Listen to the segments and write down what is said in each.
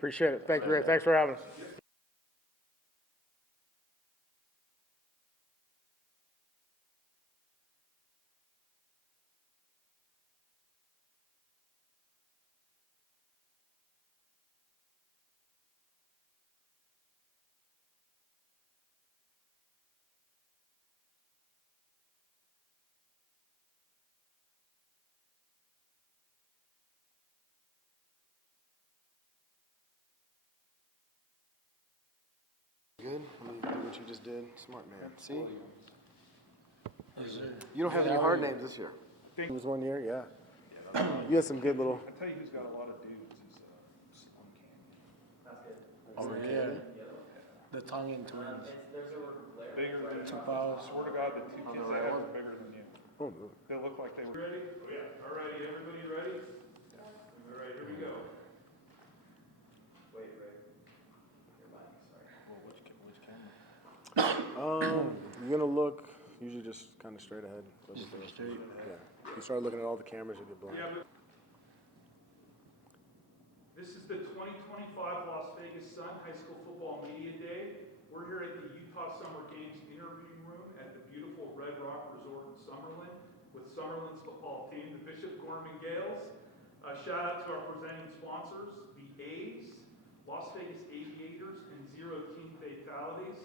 Appreciate it. Thank you, Ray. Thanks for having us. Good. I mean, do what you just did. Smart man. See? Yes, sir. You don't have any hard names this year. It was 1 year, yeah. You had some good little. I tell you who's got a lot of dudes is Slum Canyon. Oh, yeah. The Tongan twins. Bigger than Tupac. Swear to God, the two kids I have are bigger than you. Oh, no. They look like they were. Ready? Oh, yeah. All righty, everybody ready? All right, here we go. Wait, Ray. You're mine, sorry. Well, which camera? You're gonna look usually just kind of straight ahead. Straight. Yeah. If you start looking at all the cameras, you get blind. Yeah, but this is the 2025 Las Vegas Sun High School Football Media Day. We're here at the Utah Summer Games interview room at the beautiful Red Rock Resort in Summerlin with Summerlin's football team, the Bishop Gorman Gaels. Shout out to our presenting sponsors, the A's, Las Vegas Aviators, and Zero Team Fatalities.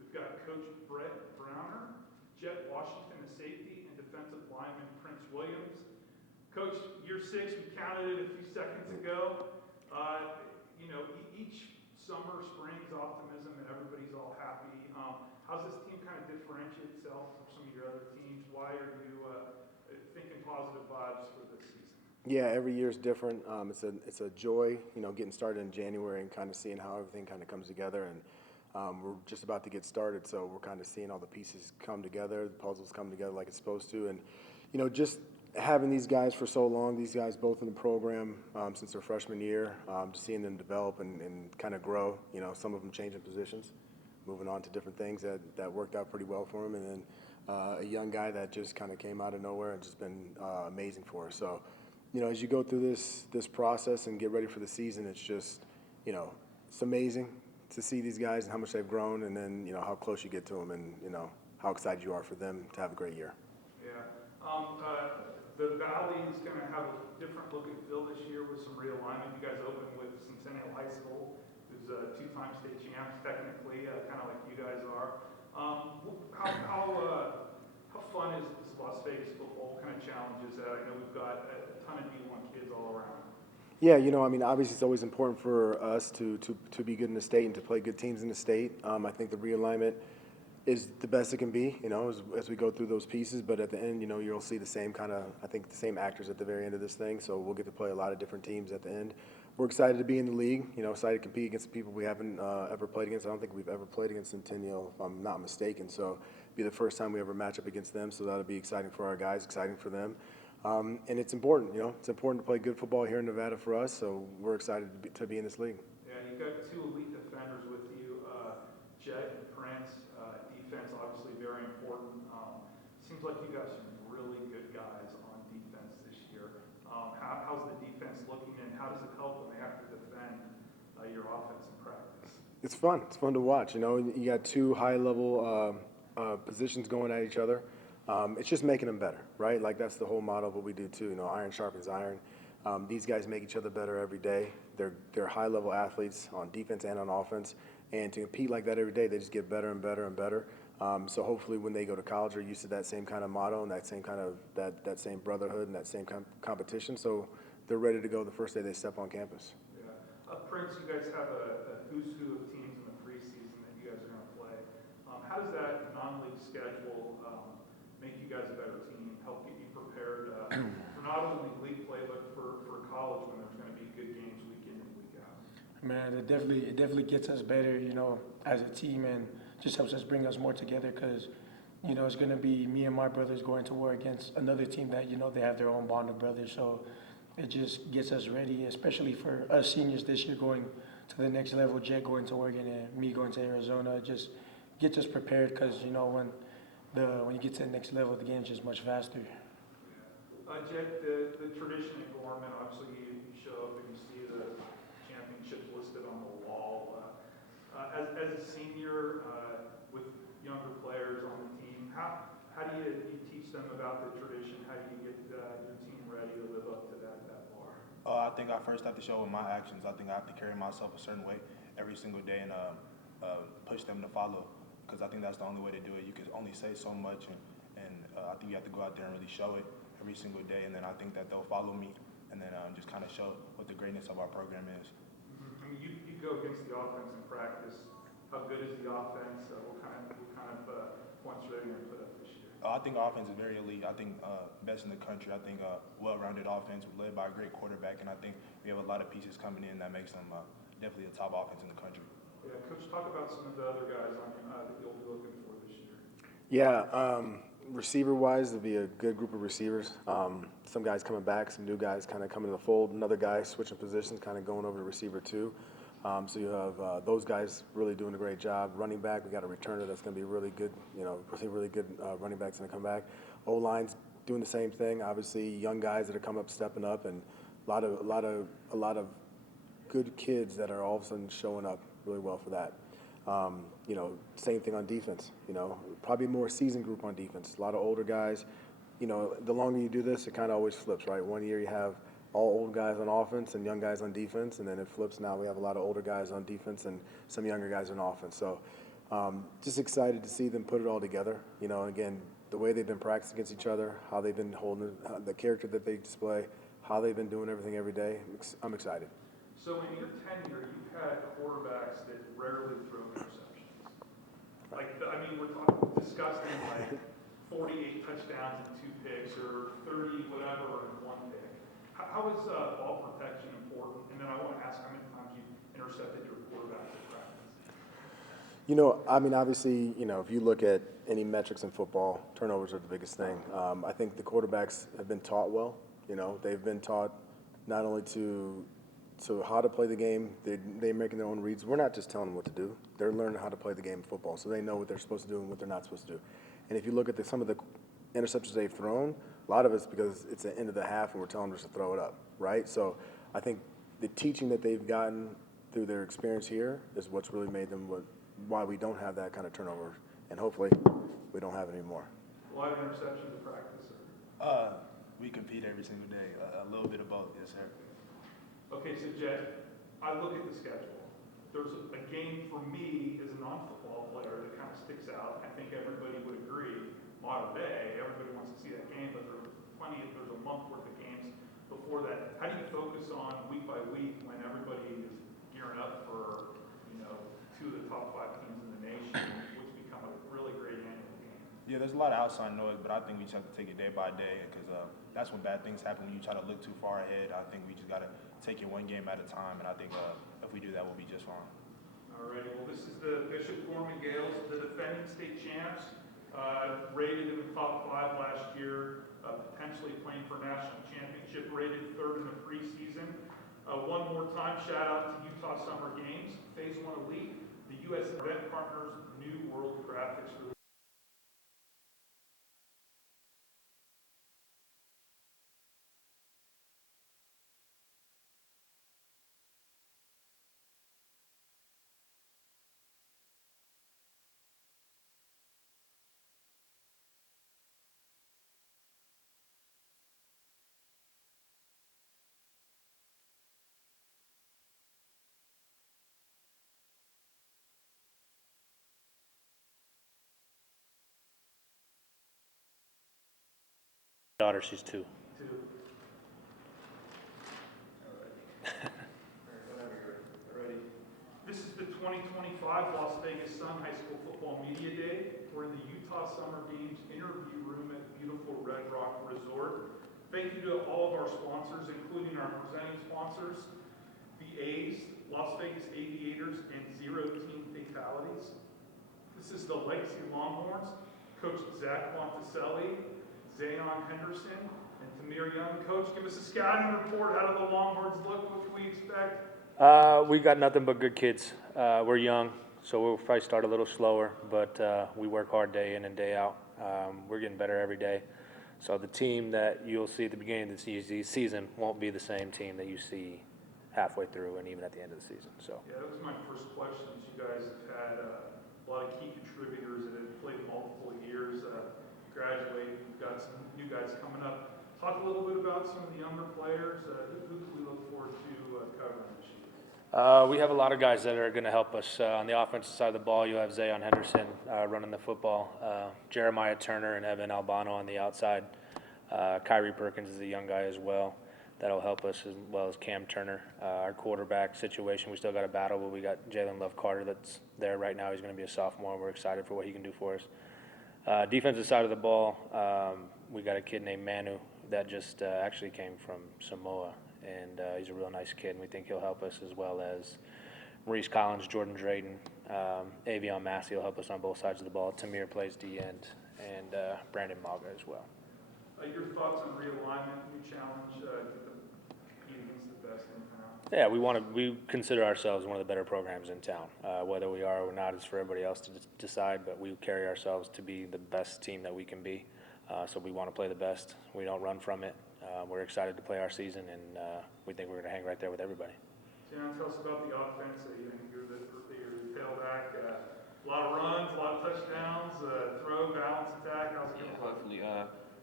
We've got Coach Brett Browner, Jet Washington, the safety, and defensive lineman Prince Williams. Coach, year 6, we counted it a few seconds ago. Each summer springs optimism and everybody's all happy. How's this team kind of differentiate itself from some of your other teams? Why are you thinking positive vibes for this season? Yeah, every year is different. It's a joy, getting started in January and kind of seeing how everything kind of comes together. And we're just about to get started, so we're kind of seeing all the pieces come together, the puzzles come together like it's supposed to. And just having these guys for so long, these guys both in the program since their freshman year, just seeing them develop and kind of grow. Some of them changing positions, moving on to different things that worked out pretty well for them. And then a young guy that just kind of came out of nowhere and just been amazing for us. So, as you go through this process and get ready for the season, it's just, it's amazing to see these guys and how much they've grown, and then how close you get to them, and how excited you are for them to have a great year. Yeah. The Valley is going to have a different look and feel this year with some realignment. You guys open with Centennial High School, who's a 2-time state champs, technically, kind of like you guys are. How fun is this Las Vegas football? What kind of challenges that? I know we've got a ton of D1 kids all around. Yeah, obviously it's always important for us to be good in the state and to play good teams in the state. I think the realignment is the best it can be, as we go through those pieces. But at the end, you'll see the same the same actors at the very end of this thing. So we'll get to play a lot of different teams at the end. We're excited to be in the league, excited to compete against people we haven't ever played against. I don't think we've ever played against Centennial, if I'm not mistaken. So it'll be the first time we ever match up against them. So that'll be exciting for our guys, exciting for them. And it's important, it's important to play good football here in Nevada for us. So we're excited to be in this league. Yeah, you've got 2 elite defenders with you, Jet and Prince. Defense, obviously, very important. Seems like you got some really good guys on defense this year. How's the defense looking, and how does it help when they have to defend your offense in practice? It's fun. It's fun to watch. You got 2 high-level positions going at each other. It's just making them better, right? Like, that's the whole model of what we do too. Iron sharpens iron. These guys make each other better every day. They're high-level athletes on defense and on offense, and to compete like that every day, they just get better and better and better. So hopefully, when they go to college, they're used to that same kind of motto and that same kind of that same brotherhood and that same competition. So they're ready to go the first day they step on campus. Yeah, Prince, you guys have a who's who of teams in the preseason that you guys are going to play. How does that non-league schedule make you guys a better team, help get you prepared for not only league play but for college when there's going to be good games week in and week out? Man, it definitely gets us better, as a team, and just helps us bring us more together because, it's going to be me and my brothers going to war against another team that, they have their own bond of brothers. So it just gets us ready, especially for us seniors this year going to the next level, Jet going to Oregon and me going to Arizona. It just gets us prepared because, when you get to the next level, the game's just much faster. Jet, the tradition at Gorman, obviously you show up and you see the championship listed as a senior with younger players on the team, how do you teach them about the tradition? How do you get your team ready to live up to that bar? I think I first have to show with my actions. I think I have to carry myself a certain way every single day and push them to follow, because I think that's the only way to do it. You can only say so much, and I think you have to go out there and really show it every single day, and then I think that they'll follow me, and then just kind of show what the greatness of our program is. I mean, you go against the offense in practice. How good is the offense? What kind of points are they going to put up this year? I think our offense is very elite. I think best in the country. I think well-rounded offense led by a great quarterback, and I think we have a lot of pieces coming in that makes them definitely a top offense in the country. Yeah, Coach, talk about some of the other guys that you'll be looking for this year. Yeah, receiver-wise, there'll be a good group of receivers. Some guys coming back, some new guys kind of coming to the fold. Another guy switching positions, kind of going over to receiver two. So you have those guys really doing a great job. Running back, we got a returner that's going to be really good. Really good running backs going to come back. O-line's doing the same thing. Obviously, young guys that are coming up, stepping up, and a lot of good kids that are all of a sudden showing up really well for that. Same thing on defense. Probably more seasoned group on defense. A lot of older guys. The longer you do this, it kind of always flips, right? One year you have all old guys on offense and young guys on defense, and then it flips. Now we have a lot of older guys on defense and some younger guys on offense. So just excited to see them put it all together. And again, the way they've been practicing against each other, how they've been holding the character that they display, how they've been doing everything every day. I'm excited. So in your tenure, you've had quarterbacks that rarely throw interceptions. We're talking disgusting, 48 touchdowns and 2 picks, or 30 whatever and 1 pick. How is ball protection important? And then I want to ask how many times you've intercepted your quarterbacks at practice. Obviously, if you look at any metrics in football, turnovers are the biggest thing. I think the quarterbacks have been taught well. They've been taught not only to how to play the game, they're making their own reads. We're not just telling them what to do. They're learning how to play the game of football, so they know what they're supposed to do and what they're not supposed to do. And if you look at some of the interceptions they've thrown, a lot of it's because it's the end of the half and we're telling them just to throw it up, right? So I think the teaching that they've gotten through their experience here is what's really made them why we don't have that kind of turnover, and hopefully we don't have it anymore. A lot of interceptions at practice, sir. We compete every single day, a little bit of both, yes, sir. Okay, so Jet, I look at the schedule. There's a game for me as a non-football player that kind of sticks out. I think everybody would agree. Modern day, everybody wants to see that game, but there's a month worth of games before that. How do you focus on week by week when everybody is gearing up for 2 of the top 5 teams in the nation, which become a really great annual game? Yeah, there's a lot of outside noise, but I think we just have to take it day by day, because that's when bad things happen, when you try to look too far ahead. I think we just got to take it one game at a time, and I think if we do that, we'll be just fine. All right, well, this is the Bishop Gorman Gaels, the defending state champs, rated in the top 5 last year, potentially playing for national championship, rated 3rd in the preseason. One more time, shout out to Utah Summer Games, Phase 1 Elite, the U.S. Event Partners New World Graphics Release. Daughter, she's 2. This is the 2025 Las Vegas Sun High School Football Media Day. We're in the Utah Summer Games interview room at the beautiful Red Rock Resort. Thank you to all of our sponsors, including our presenting sponsors, the A's, Las Vegas Aviators, and 0 Team Fatalities. This is the Legacy Longhorns, Coach Zach Monticelli, Zayon Henderson, and Tamir Young. Coach, give us a scouting report. How do the Longhorns look? What can we expect? We got nothing but good kids. We're young, so we'll probably start a little slower, but we work hard day in and day out. We're getting better every day. So the team that you'll see at the beginning of the season won't be the same team that you see halfway through and even at the end of the season. So. Yeah, that was my first question. You guys have had a lot of key contributors that have played multiple years, graduate. We've got some new guys coming up. Talk a little bit about some of the younger players. Who do we look forward to covering this year? We have a lot of guys that are going to help us. On the offensive side of the ball, you have Zayon Henderson running the football, Jeremiah Turner and Evan Albano on the outside. Kyrie Perkins is a young guy as well. That'll help us, as well as Cam Turner. Our quarterback situation, we still got a battle, but we got Jalen Love Carter that's there right now. He's going to be a sophomore. We're excited for what he can do for us. Defensive side of the ball, we got a kid named Manu that just actually came from Samoa, and he's a real nice kid, and we think he'll help us, as well as Maurice Collins, Jordan Drayton, Avion Massey will help us on both sides of the ball. Tamir plays D-end, and Brandon Maga as well. Your thoughts on realignment, new challenge, compete against the best in town? Yeah, we consider ourselves one of the better programs in town. Whether we are or not is for everybody else to decide, but we carry ourselves to be the best team that we can be. So we want to play the best. We don't run from it. We're excited to play our season, and we think we're going to hang right there with everybody. Jan, tell us about the offense. You're the tailback. A lot of runs, a lot of touchdowns, throw, balance, attack. How's it going? Hopefully,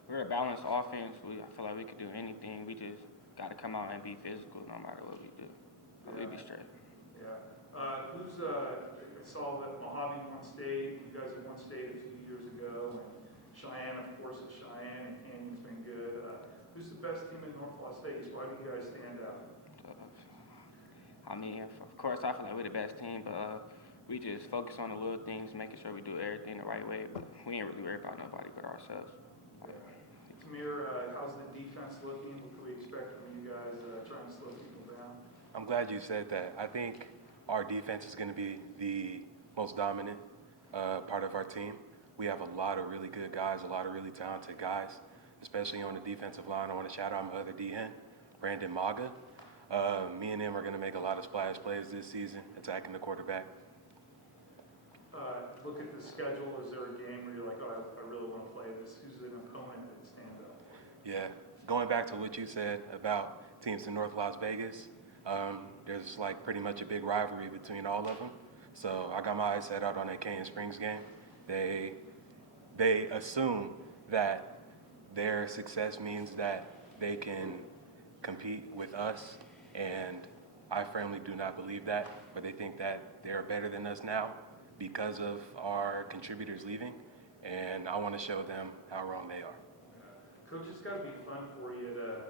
we're a balanced offense. I feel like we could do anything. We just got to come out and be physical no matter what we do. We'll be straight. Yeah. I saw that Mojave won state. You guys have won state a few years ago. And Cheyenne, of course, is Cheyenne, and Canyon's been good. Who's the best team in North Las Vegas? Why do you guys stand out? I mean, of course, I feel like we're the best team, but we just focus on the little things, making sure we do everything the right way. But we ain't really worried about nobody but ourselves. Tamir, how's the defense looking? What can we expect from you guys trying to slow people down? I'm glad you said that. I think our defense is going to be the most dominant part of our team. We have a lot of really good guys, a lot of really talented guys, especially on the defensive line. I want to shout out my other DN, Brandon Maga. Me and him are going to make a lot of splash plays this season, attacking the quarterback. Look at the schedule. Is there a game where you're like, oh, I really want to play this? Who's an opponent that stands out? Yeah, going back to what you said about teams in North Las Vegas, there's like pretty much a big rivalry between all of them. So I got my eyes set out on that Canyon Springs game. They assume that their success means that they can compete with us, and I firmly do not believe that, but they think that they're better than us now because of our contributors leaving, and I want to show them how wrong they are. Coach, it's got to be fun for you to,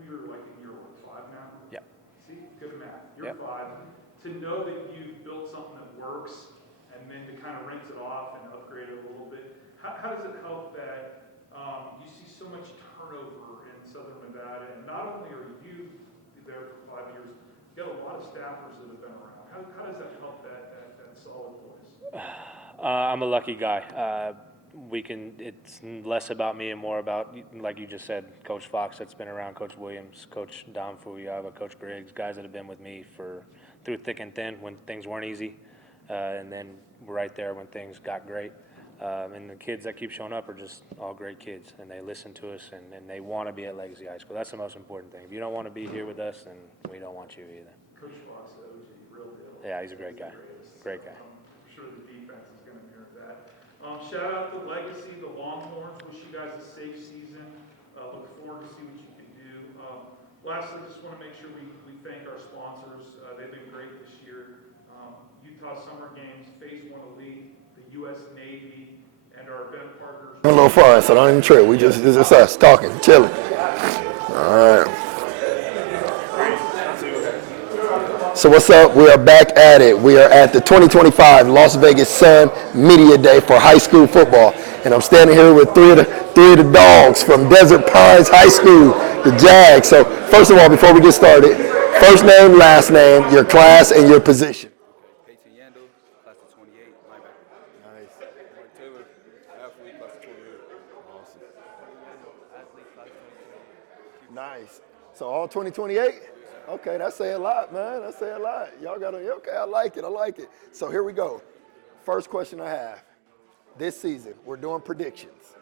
we were like in year 5 now? Yeah. See, good math. Year Yep. 5. To know that you've built something that works and then to kind of rinse it off and upgrade it a little bit, how does it help that you see so much turnover in Southern Nevada? And not only are you there for 5 years, you got a lot of staffers that have been around. How does that help that solid voice? I'm a lucky guy. It's less about me and more about, like you just said, Coach Fox that's been around, Coach Williams, Coach Don Fuyaba, Coach Griggs, guys that have been with me through thick and thin when things weren't easy, and then right there when things got great. And the kids that keep showing up are just all great kids, and they listen to us, and they want to be at Legacy High School. That's the most important thing. If you don't want to be here with us, then we don't want you either. Coach Fox, real deal. Yeah, he's a great guy. Great guy. I'm sure the defense is going to mirror that. Shout out to Legacy, the Longhorns. Wish you guys a safe season. Look forward to see what you can do. Lastly, just want to make sure we thank our sponsors. They've been great this year. Utah Summer Games, Phase 1 Elite, the U.S. Navy, and our event partners. A little far, so don't even trip. This is us talking, chilling. All right. So what's up? We are back at it. We are at the 2025 Las Vegas Sun Media Day for high school football. And I'm standing here with three of the dogs from Desert Pines High School, the Jags. So first of all, before we get started, first name, last name, your class, and your position. Peyton Yandel, class of 28, linebacker. Nice. Mark Taylor, athlete, class of 28. Awesome. Athlete, class of 22. Nice. So all 2028? Okay, that say a lot, man. That say a lot. Y'all got to, okay, I like it. So here we go. First question I have. This season, we're doing predictions.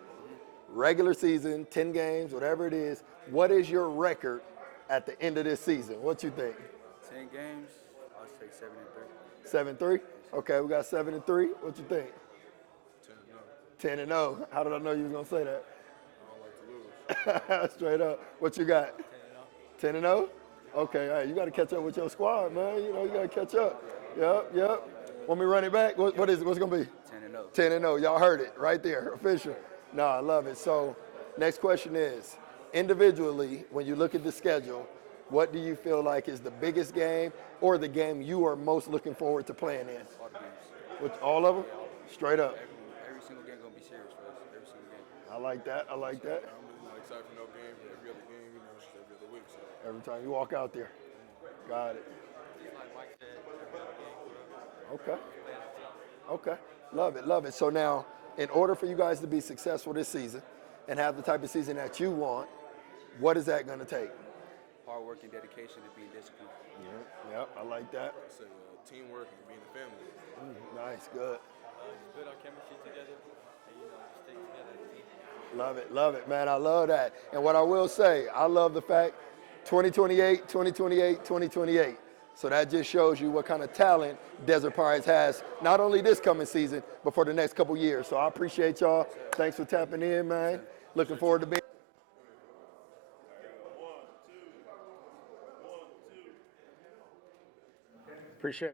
Regular season, 10 games, whatever it is. What is your record at the end of this season? What you think? 10 games, I'll say 7 and 3. 7-3? Okay, we got 7-3. What you think? 10 and 10-0. 0. How did I know you was gonna say that? I don't like to lose. Straight up. What you got? 10 and 10-0? 0. Okay, all right. You got to catch up with your squad, man. You know, you got to catch up. Yep. Want me to run it back? What is it? What's it gonna be? 10 and 0. 10-0. Y'all heard it right there, official. No, I love it. So, next question is, individually, when you look at the schedule, what do you feel like is the biggest game or the game you are most looking forward to playing in? All the games. With all of them? Straight up. Every single game gonna be serious for us. Every single game. I like that. I like that. I'm really not excited for no game, but every other game, it's just every other week. So Every time you walk out there. Got it. Okay. Love it. So now, in order for you guys to be successful this season and have the type of season that you want, what is that going to take? Hard work and dedication to being disciplined. Yep, I like that. I say teamwork and being a family. Nice, good. Build our chemistry together and, stick together as a team. Love it, man. I love that. And what I will say, I love the fact 2028, 2028, 2028. So that just shows you what kind of talent Desert Pines has, not only this coming season, but for the next couple years. So I appreciate y'all. Thanks for tapping in, man. Looking forward to being. Appreciate it.